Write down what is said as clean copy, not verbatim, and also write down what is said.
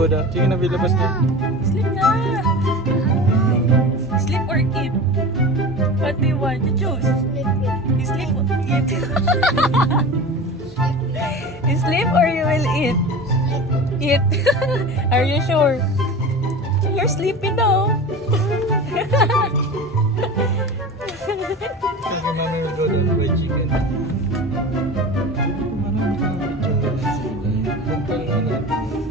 Goda. Sige na, bilabas na. Sleep na. Sleep or eat? What do you want to choose? You sleep or eat? You sleep or you will eat? Eat. Are you sure? You're sleepy now. Sige, mami will go down by chicken. Marami ka ng picture. Sige, kumpal na natin.